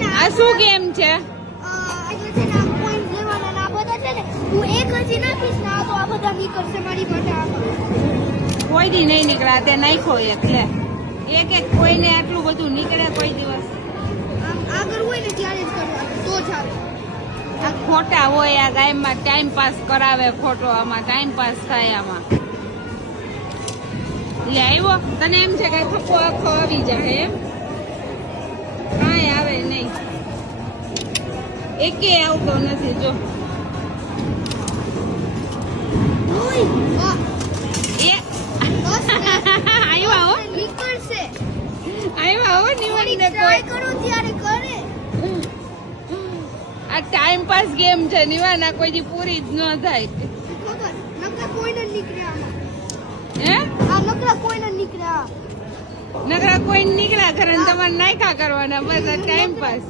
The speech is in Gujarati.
આ શું ગેમ છે? એટલે છે ને આ પોઈન્ટ લેવાના ના બધા છે ને હું એક હજી નાખીશ ને આ તો આ બધા નીકળશે મારી માટે આમાં. કોઈ દી નહીં નીકળે તે નાખ્યો એટલે એક કોઈને આટલું બધું નીકળે કોઈ દિવસ? આમ આગળ હોય ને ત્યારે જ કરવાનું તો જ આવે. આ ખોટા હોય આ ગાયમાં ટાઈમ પાસ કરાવે ખોટો આમાં ટાઈમ પાસ થાય આમાં. લે આવ્યો તને એમ છે કે થપ્પો આખો આવી જાય એમ? કાંઈ આવે નહીં એકે આવતો નથી જો ઓય વાહ એ બસ આવ્યા હો નીકળશે. આવ્યા હો નિવડને ટ્રાય કોઈ કરો ત્યારે કરે. આ ટાઈમ પાસ ગેમ છે નિવાના કોઈ દી પૂરી જ ન થાય ખબર નકરા કોઈને નીકળે આમાં. હે આ નકરા કોઈને નીકળે આ. નકરા કોઈ નીકળ્યા કરે ને તમારે નાખ્યા કરવાના બસ ટાઈમ પાસ.